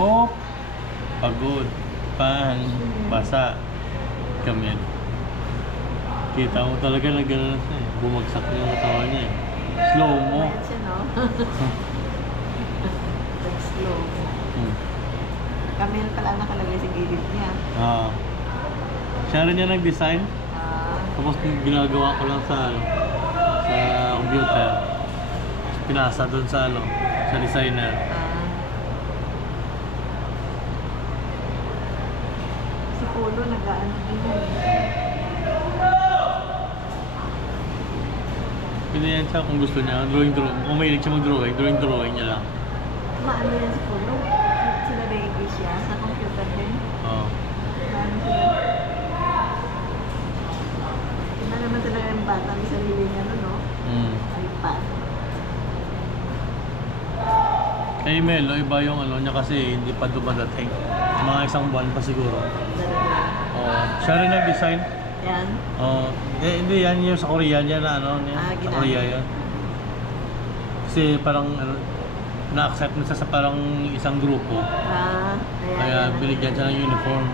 Oh, pagod. Pan. Basa. Kamil. Kita mo talaga na gano'n siya eh. Bumagsak yung katawan niya eh. Slow mo. Ayan siya, no? Nag-slow mo. Camel pala nakalagay sa gilid niya. Siya rin niya nag-design. Tapos ginagawa ko lang sa computer. Tapos pinasa doon sa sa designer. Si Polo nag-ano din yun. Pwede yan siya kung gusto niya. Drawing. Kung mahilig siya mag-drawing, drawing niya lang. Maano yan si Polo? Sila ready siya sa computer din. Oo. Maano sila? Iba naman talaga yung bata may sarili niya, no? iPad. Kay Melo, iba yung niya kasi hindi pa dumadating. Mga isang buwan pa siguro. Oo. Siya rin nag-design. Yan. Hindi yan yung sa Korea niya na sa Korea yan. Kasi parang na-accept na siya sa parang isang grupo. Kaya binigyan siya ng uniform.